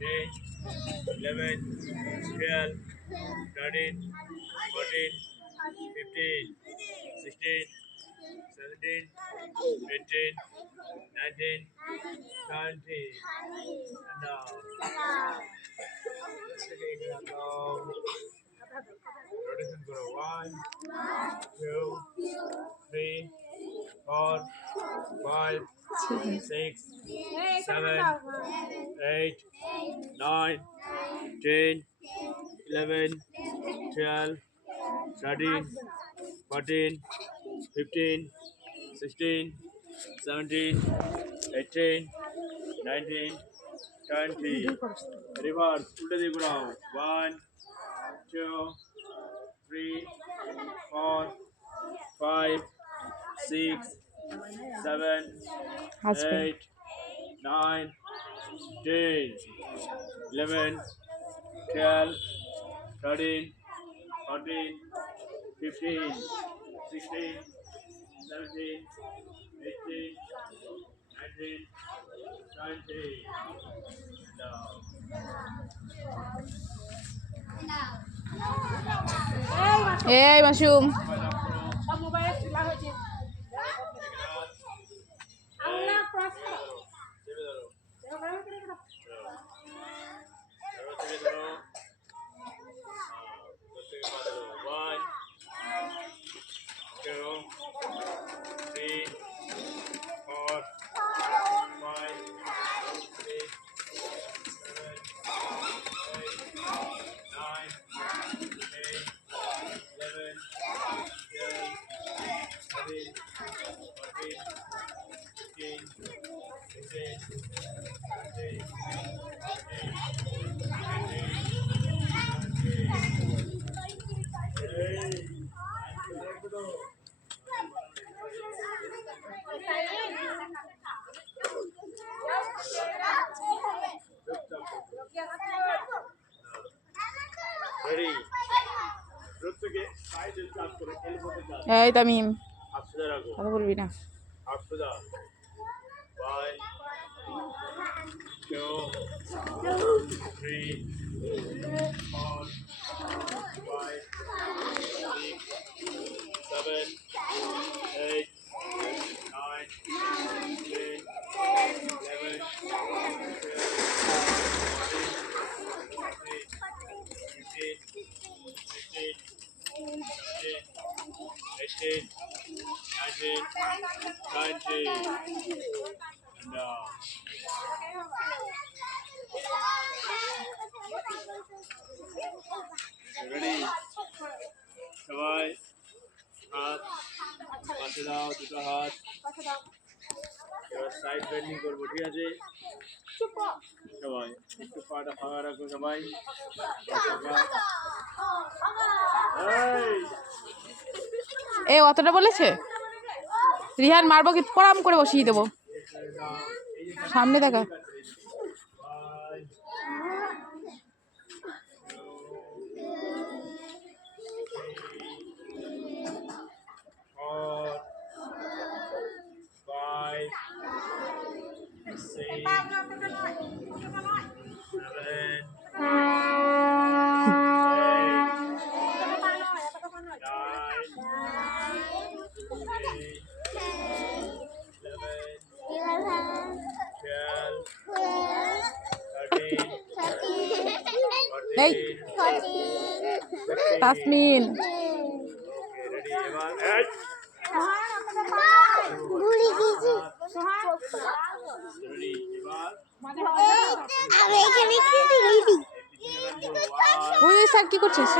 11, 12, 13, 14, 15, 16, 17, 18, 19, 20. And rotation karo. 1, 2, 3, 4, 5, 6, 7, 8, 9, 10, 11, 12, 13, 14, 15, 16, 17, 18, 19, 20. Reverse. Ulte di ঘোরাও. 1, 2, 3, 4, 5, 6, 7, 8, 9, 10, 11, 12, 13, 14, 15, 16, 17, 18, 19, 20. এই মাসুম এই তামিম কথা বলবি না। 1, 2, 3, 4, 5, 6, 7, 8, 9, 10, 11, 18, 19, 20. No. Ready? সবাই হাত পাশে দাও, দুটো হাত। এবার সাইড বেন্ডিং করবো, ঠিক আছে? সবাই একটু পাটা ফাঁকা রাখো সবাই। এ অতটা বলেছে রিহান মারবো কি পরাম করে বসিয়ে দেবো সামনে দেখা। এই তাসমিন ওই স্যার কি করছিস?